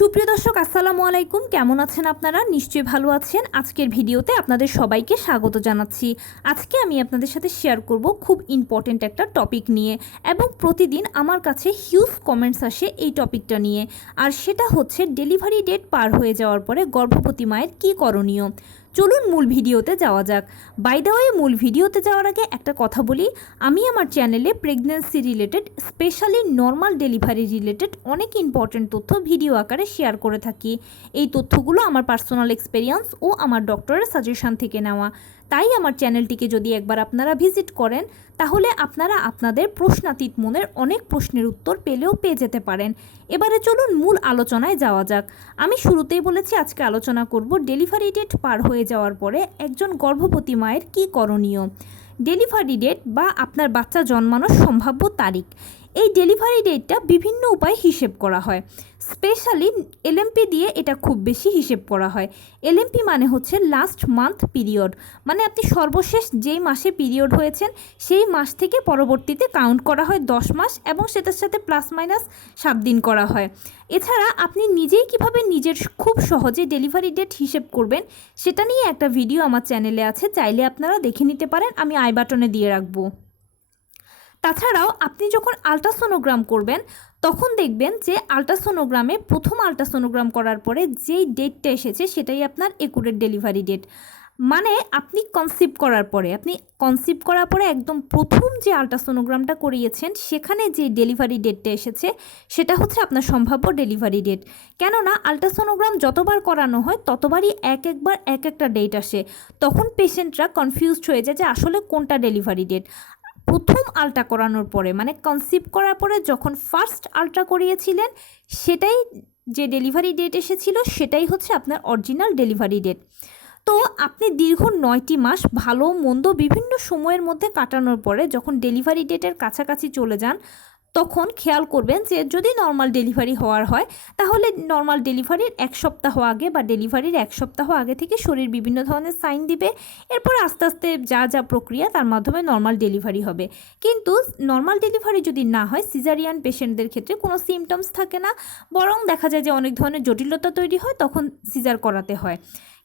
সুপ্রিয় দর্শক আসসালামু আলাইকুম, কেমন আছেন আপনারা? নিশ্চয়ই ভালো আছেন। আজকের ভিডিওতে আপনাদের সবাইকে স্বাগত জানাচ্ছি। আজকে আমি আপনাদের সাথে শেয়ার করব খুব ইম্পর্ট্যান্ট একটা টপিক নিয়ে, এবং প্রতিদিন আমার কাছে হিউজ কমেন্টস আসে এই টপিকটা নিয়ে। আর সেটা হচ্ছে ডেলিভারি ডেট পার হয়ে যাওয়ার পরে গর্ভবতী মায়ের কী করণীয়। চলুন মূল ভিডিওতে যাওয়া যাক। বাই দ্য ওয়ে, মূল ভিডিওতে যাওয়ার আগে একটা কথা বলি, আমি আমার চ্যানেলে pregnancy related, specially normal delivery related অনেক ইম্পর্ট্যান্ট তথ্য ভিডিও আকারে শেয়ার করে থাকি। এই তথ্যগুলো আমার পার্সোনাল এক্সপেরিয়েন্স ও আমার ডক্টরের সাজেশন থেকে নেওয়া। তাই আমার চ্যানেলটিকে যদি একবার আপনারা ভিজিট করেন, তাহলে আপনারা আপনাদের প্রশ্নাতীত মনের অনেক প্রশ্নের উত্তর পেয়ে যেতে পারেন। এবারে চলুন মূল আলোচনায় যাওয়া যাক। আমি শুরুতেই বলেছি আজকে আলোচনা করব ডেলিভারি ডেট পার হয়ে যাওয়ার পরে একজন গর্ভবতী মায়ের কী করণীয়। ডেলিভারি ডেট বা আপনার বাচ্চা জন্মানোর সম্ভাব্য তারিখ, এই ডেলিভারি ডেটটা বিভিন্ন উপায়ে হিসেব করা হয়। স্পেশালি এলএমপি দিয়ে এটা খুব বেশি হিসেব করা হয়। এলএমপি মানে হচ্ছে লাস্ট মান্থ পিরিয়ড, মানে আপনি সর্বশেষ যেই মাসে পিরিয়ড হয়েছেন সেই মাস থেকে পরবর্তীতে কাউন্ট করা হয় 10 মাস, এবং সেটার সাথে প্লাস মাইনাস 7 দিন করা হয়। এছাড়া আপনি নিজেই কিভাবে নিজের খুব সহজে ডেলিভারি ডেট হিসেব করবেন সেটা নিয়ে একটা ভিডিও আমার চ্যানেলে আছে, চাইলে আপনারা দেখে নিতে পারেন, আমি আই বাটনে দিয়ে রাখবো। তাছাড়াও আপনি যখন আলট্রাসোনোগ্রাম করবেন তখন দেখবেন যে আলট্রাসোনোগ্রামে প্রথম আলট্রাসোনোগ্রাম করার পরে যেই ডেটটা এসেছে সেটাই আপনার একুরেট ডেলিভারি ডেট। মানে আপনি কনসিভ করার পরে একদম প্রথম যে আলট্রাসোনোগ্রামটা করিয়েছেন সেখানে যে ডেলিভারি ডেটটা এসেছে সেটা হচ্ছে আপনার সম্ভাব্য ডেলিভারি ডেট। কেননা আলট্রাসোনোগ্রাম যতবার করানো হয় ততবারই একবার এক একটা ডেট আসে, তখন পেশেন্টরা কনফিউজড হয়ে যায় যে আসলে কোনটা ডেলিভারি ডেট। প্রথম আলট্রা করানোর পরে, মানে কনসিভ করার পরে যখন ফার্স্ট আলট্রা করিয়েছিলেন সেটাই যে ডেলিভারি ডেট এসেছিল সেটাই হচ্ছে আপনার অরিজিনাল ডেলিভারি ডেট। তো আপনি দীর্ঘ 9টি মাস ভালো মন্দ বিভিন্ন সময়ের মধ্যে কাটানোর পরে যখন ডেলিভারি ডেটের কাছাকাছি চলে যান তখন খেয়াল করবেন যে যদি নর্মাল ডেলিভারি হওয়ার হয় তাহলে নর্মাল ডেলিভারির 1 সপ্তাহ আগে বা ডেলিভারির 1 সপ্তাহ আগে থেকে শরীর বিভিন্ন ধরনের সাইন দিবে। এরপর আস্তে আস্তে যা প্রক্রিয়া তার মাধ্যমে নর্মাল ডেলিভারি হবে। কিন্তু নর্মাল ডেলিভারি যদি না হয়, সিজারিয়ান পেশেন্টদের ক্ষেত্রে কোনো সিমটমস থাকে না, বরং দেখা যায় যে অনেক ধরনের জটিলতা তৈরি হয়, তখন সিজার করাতে হয়।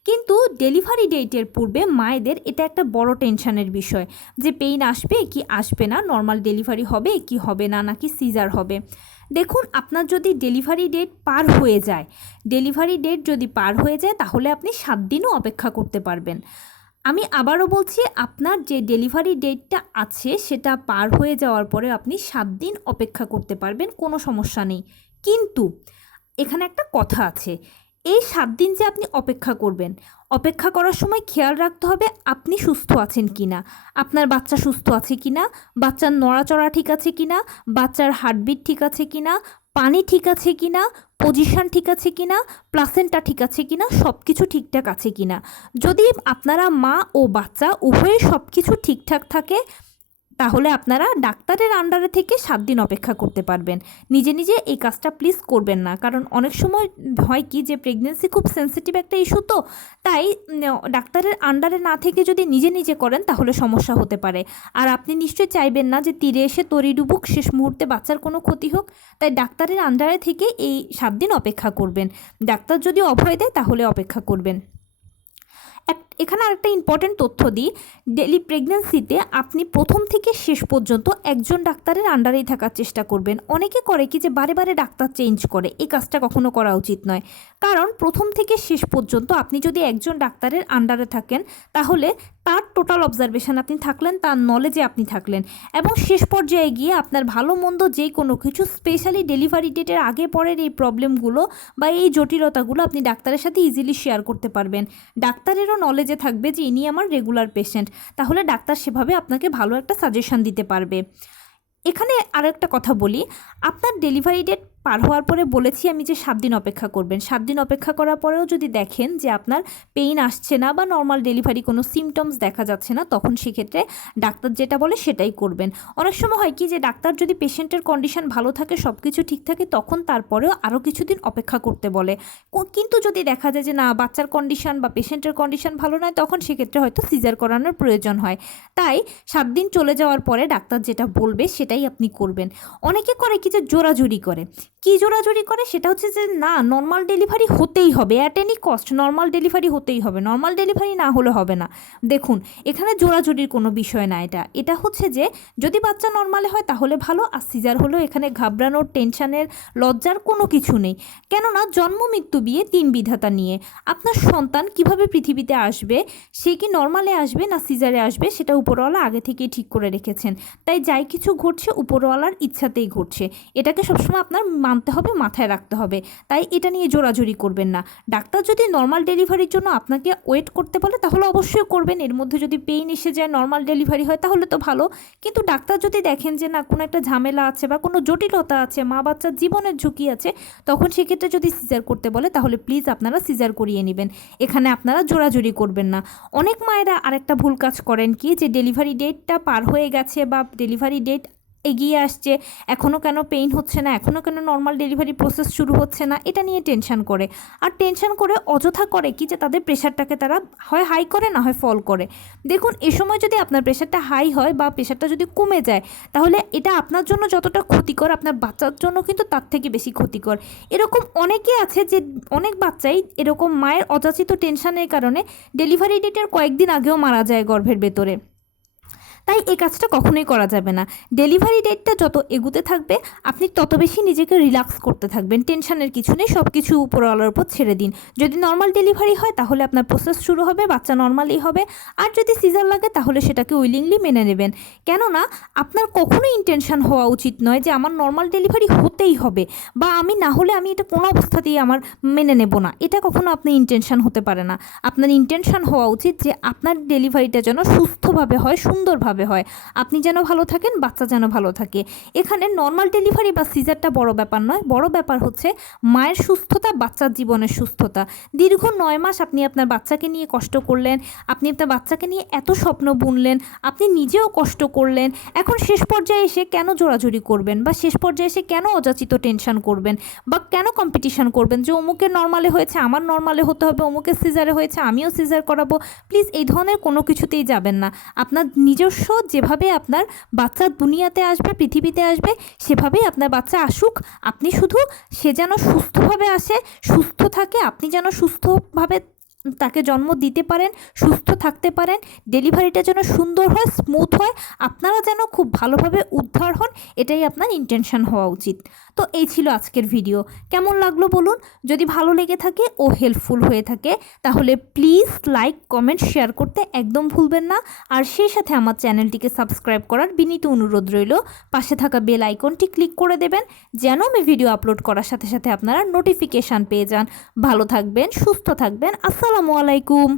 কিন্তু ডেলিভারি ডেটের পূর্বে মায়েদের এটা একটা বড় টেনশনের বিষয় যে পেইন আসবে কি আসবে না, নর্মাল ডেলিভারি হবে কি হবে না, নাকি সিজার হবে। দেখুন, আপনার যদি ডেলিভারি ডেট পার হয়ে যায় তাহলে আপনি 7 দিনও অপেক্ষা করতে পারবেন। আমি আবারও বলছি, আপনার যে ডেলিভারি ডেটটা আছে সেটা পার হয়ে যাওয়ার পরে আপনি 7 দিন অপেক্ষা করতে পারবেন, কোনো সমস্যা নেই। কিন্তু এখানে একটা কথা আছে, এই 7 দিন যে আপনি অপেক্ষা করবেন, অপেক্ষা করার সময় খেয়াল রাখতে হবে আপনি সুস্থ আছেন কিনা, আপনার বাচ্চা সুস্থ আছে কিনা, বাচ্চার নড়াচড়া ঠিক আছে কিনা, বাচ্চার হার্টবিট ঠিক আছে কিনা, পানি ঠিক আছে কিনা, পজিশন ঠিক আছে কিনা, প্লাসেন্টা ঠিক আছে কিনা, সব কিছু ঠিকঠাক আছে কিনা। যদি আপনারা মা ও বাচ্চা উভয়ে সব কিছু ঠিকঠাক থাকে তাহলে আপনারা ডাক্তারের আন্ডারে থেকে 7 দিন অপেক্ষা করতে পারবেন। নিজে নিজে এই কাজটা প্লিজ করবেন না, কারণ অনেক সময় হয় কি যে প্রেগনেন্সি খুব সেন্সিটিভ একটা ইস্যু, তো তাই ডাক্তারের আন্ডারে না থেকে যদি নিজে নিজে করেন তাহলে সমস্যা হতে পারে। আর আপনি নিশ্চয়ই চাইবেন না যে তীরে এসে তরি ডুবুক, শেষ মুহূর্তে বাচ্চার কোনো ক্ষতি হোক, তাই ডাক্তারের আন্ডারে থেকে এই 7 দিন অপেক্ষা করবেন। ডাক্তার যদি অভয় দেয় তাহলে অপেক্ষা করবেন। এখানে আরেকটা ইম্পর্টেন্ট তথ্য দিই, প্রেগনেন্সিতে আপনি প্রথম থেকে শেষ পর্যন্ত একজন ডাক্তারের আন্ডারেই থাকার চেষ্টা করবেন। অনেকে করে কি যে বারে বারে ডাক্তার চেঞ্জ করে, এই কাজটা কখনো করা উচিত নয়। কারণ প্রথম থেকে শেষ পর্যন্ত আপনি যদি একজন ডাক্তারের আন্ডারে থাকেন তাহলে তার টোটাল অবজারভেশন আপনি থাকলেন, তার নলেজে আপনি থাকলেন, এবং শেষ পর্যায়ে গিয়ে আপনার ভালো মন্দ যে কোনো কিছু, স্পেশালি ডেলিভারি ডেটের আগে পরের এই প্রবলেমগুলো বা এই জটিলতাগুলো আপনি ডাক্তারের সাথে ইজিলি শেয়ার করতে পারবেন। ডাক্তারেরও নলেজে থাকবে যে ইনি আমার রেগুলার পেশেন্ট, তাহলে ডাক্তার সেভাবে আপনাকে ভালো একটা সাজেশন দিতে পারবে। এখানে আরেকটা কথা বলি, আপনার ডেলিভারি ডেট পার হওয়ার পরে বলেছি আমি যে 7 দিন অপেক্ষা করবেন। 7 দিন অপেক্ষা করার পরেও যদি দেখেন যে আপনার পেইন আসছে না বা নর্মাল ডেলিভারি কোনো সিমটমস দেখা যাচ্ছে না, তখন সেক্ষেত্রে ডাক্তার যেটা বলে সেটাই করবেন। অনেক সময় হয় কি যে ডাক্তার যদি পেশেন্টের কন্ডিশন ভালো থাকে, সব কিছু ঠিক থাকে, তখন তারপরেও আরও কিছুদিন অপেক্ষা করতে বলে। কিন্তু যদি দেখা যায় যে না, বাচ্চার কন্ডিশন বা পেশেন্টের কন্ডিশন ভালো নয়, তখন সেক্ষেত্রে হয়তো সিজার করানোর প্রয়োজন হয়। তাই 7 দিন চলে যাওয়ার পরে ডাক্তার যেটা বলবে সেটাই আপনি করবেন। অনেকে করে কি যে জোরাজুরি করে, কি জোরাজুরি করে সেটা হচ্ছে যে না, নর্মাল ডেলিভারি হতেই হবে, at any cost normal delivery হতেই হবে, নর্মাল ডেলিভারি না হলে হবে না। দেখুন, এখানে জোরাজুরির কোনো বিষয় না, এটা হচ্ছে যে যদি বাচ্চা নর্মালে হয় তাহলে ভালো, আর সিজার হলেও এখানে ঘাবড়ানোর, টেনশনের, লজ্জার কোনো কিছু নেই। কেননা জন্ম মৃত্যু বিয়ে তিন বিধাতা নিয়ে। আপনার সন্তান কিভাবে পৃথিবীতে আসবে, সে কি নর্মালে আসবে না সিজারে আসবে, সেটা উপরওয়ালা আগে থেকেই ঠিক করে রেখেছেন। তাই যাই কিছু ঘটছে উপরওয়ালার ইচ্ছাতেই ঘটছে, এটাকে সবসময় আপনার মানতে হবে, মাথায় রাখতে হবে। তাই এটা নিয়ে জোরাজুরি করবেন না। ডাক্তার যদি নর্মাল ডেলিভারির জন্য আপনাকে ওয়েট করতে বলে তাহলে অবশ্যই করবেন, এর মধ্যে যদি পেইন এসে যায়, নর্মাল ডেলিভারি হয় তাহলে তো ভালো। কিন্তু ডাক্তার যদি দেখেন যে না, কোনো একটা ঝামেলা আছে বা কোনো জটিলতা আছে, মা বাচ্চার জীবনের ঝুঁকি আছে, তখন সেক্ষেত্রে যদি সিজার করতে বলে তাহলে প্লিজ আপনারা সিজার করিয়ে নেবেন। এখানে আপনারা জোরাজুরি করবেন না। অনেক মায়েরা আরেকটা ভুল কাজ করেন কি, যে ডেলিভারি ডেটটা পার হয়ে গেছে বা ডেলিভারি ডেট এগিয়ে আসছে, এখনও কেন পেইন হচ্ছে না, এখনও কেন নর্মাল ডেলিভারি প্রসেস শুরু হচ্ছে না, এটা নিয়ে টেনশন করে। আর টেনশন করে অযথা করে কি, যে তাদের প্রেশারটাকে তারা হয় হাই করে না হয় ফল করে। দেখুন, এ সময় যদি আপনার প্রেশারটা হাই হয় বা প্রেশারটা যদি কমে যায়, তাহলে এটা আপনার জন্য যতটা ক্ষতিকর, আপনার বাচ্চার জন্য কিন্তু তার থেকে বেশি ক্ষতিকর। এরকম অনেকে আছে যে অনেক বাচ্চাই এরকম মায়ের অযাচিত টেনশনের কারণে ডেলিভারি ডেটের কয়েকদিন আগেও মারা যায় গর্ভের ভেতরে। তাই এই কাজটা কখনোই করা যাবে না। ডেলিভারি ডেটটা যত এগুতে থাকবে আপনি তত বেশি নিজেকে রিল্যাক্স করতে থাকবেন, টেনশনের কিছু নেই, সব কিছু উপরওয়ালার উপর ছেড়ে দিন। যদি নর্মাল ডেলিভারি হয় তাহলে আপনার প্রসেস শুরু হবে, বাচ্চা নর্মালি হবে। আর যদি সিজার লাগে তাহলে সেটাকে উইলিংলি মেনে নেবেন। কেননা আপনার কখনোই ইন্টেনশন হওয়া উচিত নয় যে আমার নর্মাল ডেলিভারি হতেই হবে, বা আমি না হলে আমি এটা কোনো অবস্থাতেই আমার মেনে নেব না, এটা কখনো আপনার ইন্টেনশন হতে পারে না। আপনার ইন্টেনশন হওয়া উচিত যে আপনার ডেলিভারিটা যেন সুস্থভাবে হয়, সুন্দরভাবে হয়, আপনি যেন ভালো থাকেন, বাচ্চা যেন ভালো থাকে। এখানে নর্মাল ডেলিভারি বা সিজারটা বড় ব্যাপার নয়, বড় ব্যাপার হচ্ছে মায়ের সুস্থতা, বাচ্চার জীবনের সুস্থতা। দীর্ঘ 9 মাস আপনি আপনার বাচ্চাকে নিয়ে কষ্ট করলেন, আপনি আপনার বাচ্চাকে নিয়ে এত স্বপ্ন বুনলেন, আপনি নিজেও কষ্ট করলেন। এখন শেষ পর্যায়ে এসে কেন জোরাজুরি করবেন, বা শেষ পর্যায়ে এসে কেন অযাচিত টেনশন করবেন, বা কেন কম্পিটিশন করবেন যে অমুকের নর্মালে হয়েছে আমার নর্মালে হতে হবে, অমুকের সিজারে হয়েছে আমিও সিজার করাবো। প্লিজ এই ধরনের কোনো কিছুতেই যাবেন না। আপনার নিজস্ব যেভাবে আপনার বাচ্চা দুনিয়াতে আসবে, পৃথিবীতে আসবে, সেভাবেই আপনার বাচ্চা আসুক। আপনি শুধু সে যেন সুস্থভাবে আসে, সুস্থ থাকে, আপনি যেন সুস্থভাবে তাকে জন্ম দিতে পারেন, সুস্থ থাকতে পারেন, ডেলিভারিটা যেন সুন্দর হয়, স্মুথ হয়, আপনারা যেন খুব ভালোভাবে উদ্ধার হন, এটাই আপনার ইন্টেনশন হওয়া উচিত। তো এই ছিল আজকের ভিডিও। কেমন লাগলো বলুন? যদি ভালো লেগে থাকে ও হেল্পফুল হয়ে থাকে তাহলে প্লিজ লাইক, কমেন্ট, শেয়ার করতে একদম ভুলবেন না। আর সেই সাথে আমার চ্যানেলটিকে সাবস্ক্রাইব করার বিনীত অনুরোধ রইল। পাশে থাকা বেল আইকনটি ক্লিক করে দেবেন যেন আমি ভিডিও আপলোড করার সাথে সাথে আপনারা নোটিফিকেশান পেয়ে যান। ভালো থাকবেন, সুস্থ থাকবেন। আসসালামু আলাইকুম।